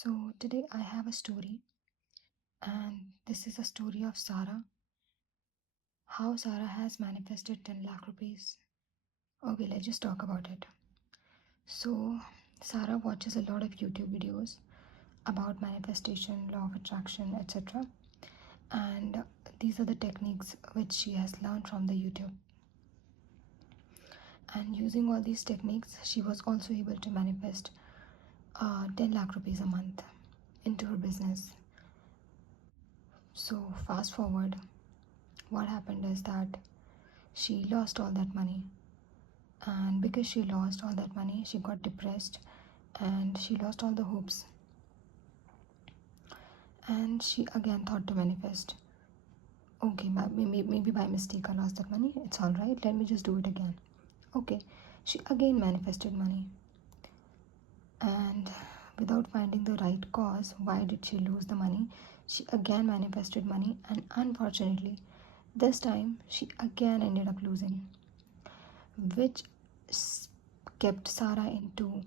So today I have a story, and this is a story of Sara. How Sara has manifested 10 lakh rupees. Okay, let's just talk about it. So, Sara watches a lot of YouTube videos about manifestation, law of attraction, etc. And these are the techniques which she has learned from the YouTube. And using all these techniques, she was also able to manifest 10 lakh rupees a month into her business. So, fast forward, what happened is that she lost all that money, and because she lost all that money she got depressed and she lost all the hopes, and she again thought to manifest. Okay, maybe by mistake I lost that money, it's all right, let me just do it again. Okay, she again manifested money, and without finding the right cause why did she lose the money, she again manifested money, and unfortunately this time she again ended up losing, which kept Sara into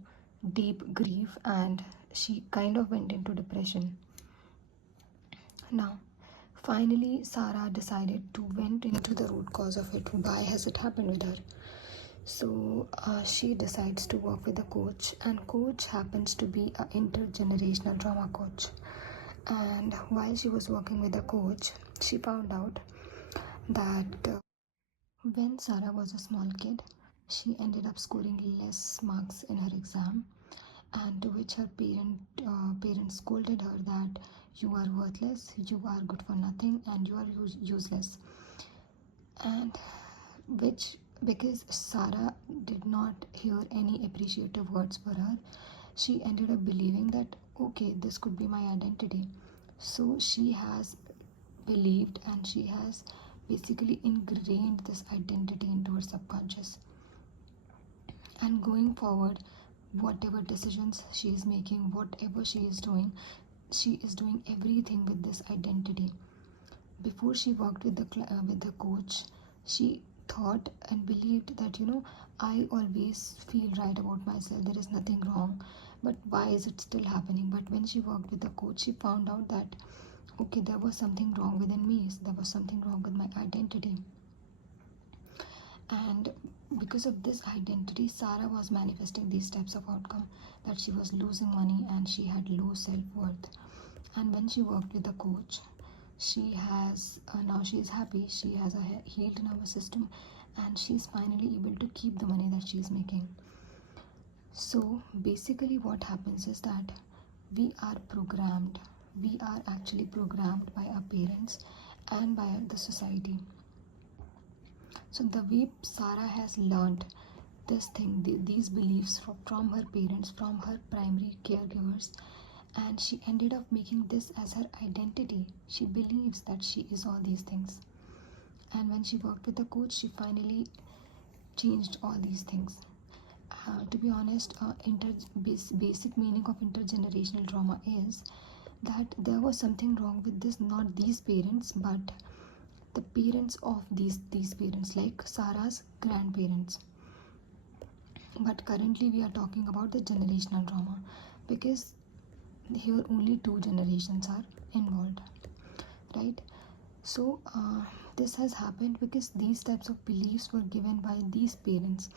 deep grief, and she kind of went into depression. Now, finally, Sara decided to went into the root cause of it. Why has it happened with her? So she decides to work with a coach, and coach happens to be an intergenerational trauma coach. And while she was working with the coach, she found out that when Sara was a small kid, she ended up scoring less marks in her exam, and to which her parents scolded her that you are worthless, you are good for nothing, and you are useless. And which, because Sara did not hear any appreciative words for her, she ended up believing that okay, this could be my identity. So she has believed, and she has basically ingrained this identity into her subconscious. And going forward, whatever decisions she is making, whatever she is doing everything with this identity. Before she worked with the coach, she thought and believed that I always feel right about myself, there is nothing wrong, but why is it still happening? But when she worked with the coach, she found out that okay, there was something wrong within me, there was something wrong with my identity. And because of this identity, Sara was manifesting these types of outcome, that she was losing money and she had low self-worth. And when she worked with the coach, she has now she is happy, she has a healed nervous system, and she's finally able to keep the money that she's making. So basically what happens is that we are actually programmed by our parents and by the society. So the way Sara has learned this thing, these beliefs from her parents, from her primary caregivers, and she ended up making this as her identity. She believes that she is all these things. And when she worked with the coach, she finally changed all these things. To be honest, basic meaning of intergenerational trauma is that there was something wrong with this, not these parents, but the parents of these parents, like Sara's grandparents. But currently we are talking about the generational trauma, because here only two generations are involved, right? So this has happened because these types of beliefs were given by these parents,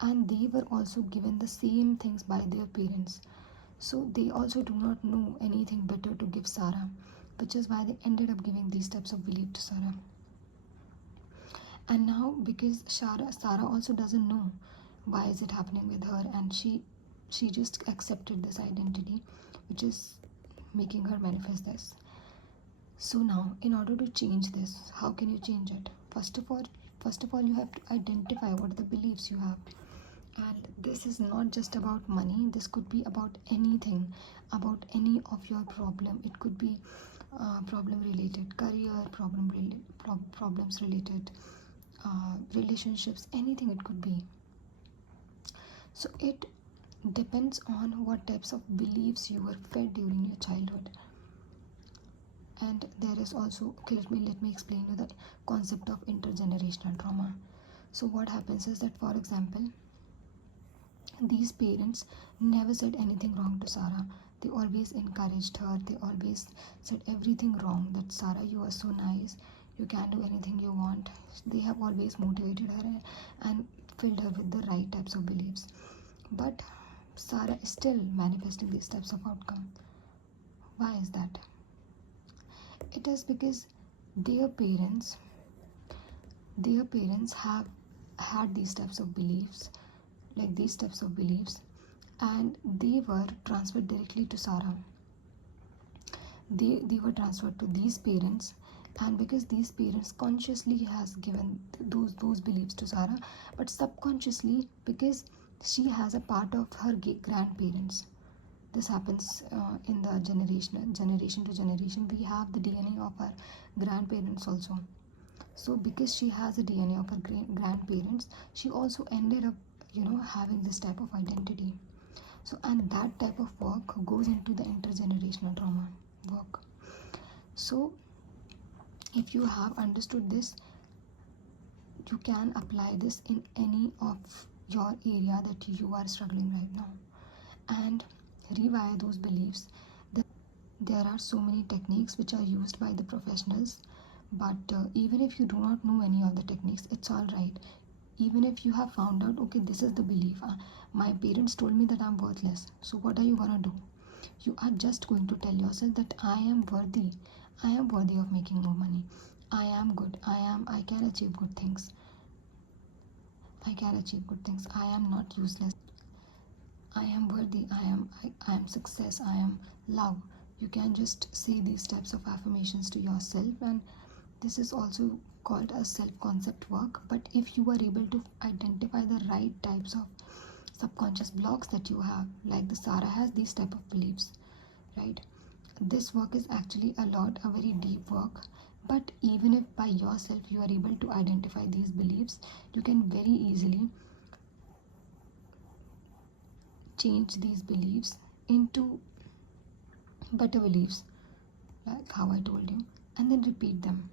and they were also given the same things by their parents. So they also do not know anything better to give Sara, which is why they ended up giving these types of belief to Sara. And now because Sara also doesn't know why is it happening with her, and she just accepted this identity, which is making her manifest this. So now, in order to change this, how can you change it? First of all, you have to identify what are the beliefs you have. And this is not just about money, this could be about anything, about any of your problem. It could be problem related career, problems related relationships, anything it could be. So it depends on what types of beliefs you were fed during your childhood. And there is also, okay, let me explain you the concept of intergenerational trauma. So what happens is that, for example, these parents never said anything wrong to Sara. They always encouraged her. They always said everything wrong, that Sara, you are so nice, you can do anything you want. They have always motivated her and filled her with the right types of beliefs. But Sara is still manifesting these types of outcome. Why is that? It is because their parents have had these types of beliefs, and they were transferred directly to Sara. They were transferred to these parents, and because these parents consciously has given those beliefs to Sara, but subconsciously, because she has a part of her grandparents. This happens in the generation to generation. We have the DNA of our grandparents also. So because she has a DNA of her grandparents, she also ended up having this type of identity. So, and that type of work goes into the intergenerational trauma work. So if you have understood this, you can apply this in any of your area that you are struggling right now, and rewire those beliefs. There are so many techniques which are used by the professionals, but even if you do not know any of the techniques, it's all right. Even if you have found out, okay, this is the belief, my parents told me that I'm worthless, so what are you gonna do? You are just going to tell yourself that I am worthy of making more money, I am good, I can achieve good things, I am not useless, I am worthy, I am success, I am love. You can just say these types of affirmations to yourself, and this is also called a self-concept work. But if you are able to identify the right types of subconscious blocks that you have, like the Sara has these type of beliefs, right? This work is actually a very deep work. But even if by yourself you are able to identify these beliefs, you can very easily change these beliefs into better beliefs, like how I told you, and then repeat them.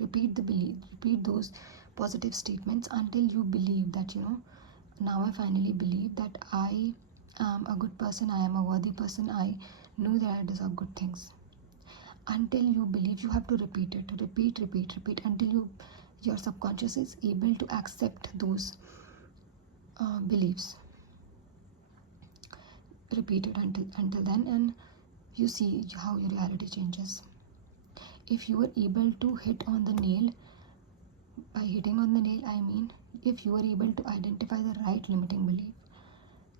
Repeat the belief, repeat those positive statements until you believe that, now I finally believe that I am a good person, I am a worthy person, I know that I deserve good things. Until you believe, you have to repeat it, repeat until your subconscious is able to accept those beliefs. Repeat it until then, and you see how your reality changes. If you are able to hit on the nail, by hitting on the nail I mean if you are able to identify the right limiting belief,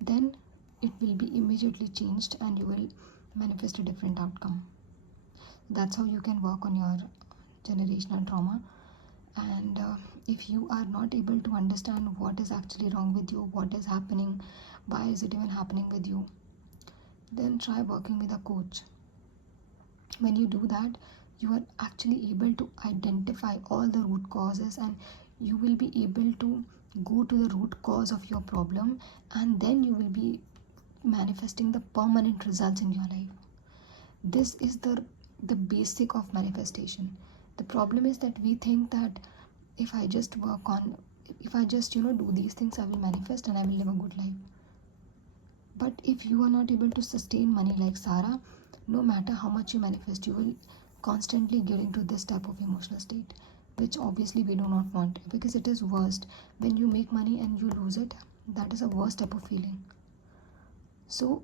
then it will be immediately changed and you will manifest a different outcome. That's how you can work on your generational trauma. And if you are not able to understand what is actually wrong with you, what is happening, why is it even happening with you, then try working with a coach. When you do that, you are actually able to identify all the root causes, and you will be able to go to the root cause of your problem, and then you will be manifesting the permanent results in your life. This is the basic of manifestation. The problem is that we think that if I just do these things, I will manifest and I will live a good life. But if you are not able to sustain money like Sara, no matter how much you manifest, you will constantly get into this type of emotional state, which obviously we do not want, because it is worst. When you make money and you lose it, that is a worst type of feeling. So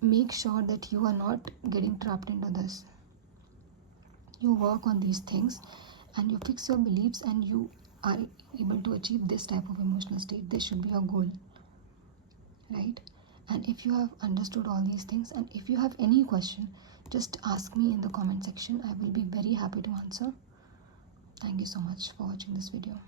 make sure that you are not getting trapped into this. You work on these things and you fix your beliefs, and you are able to achieve this type of emotional state. This should be your goal, right? And if you have understood all these things, and if you have any question, just ask me in the comment section. I will be very happy to answer. Thank you so much for watching this video.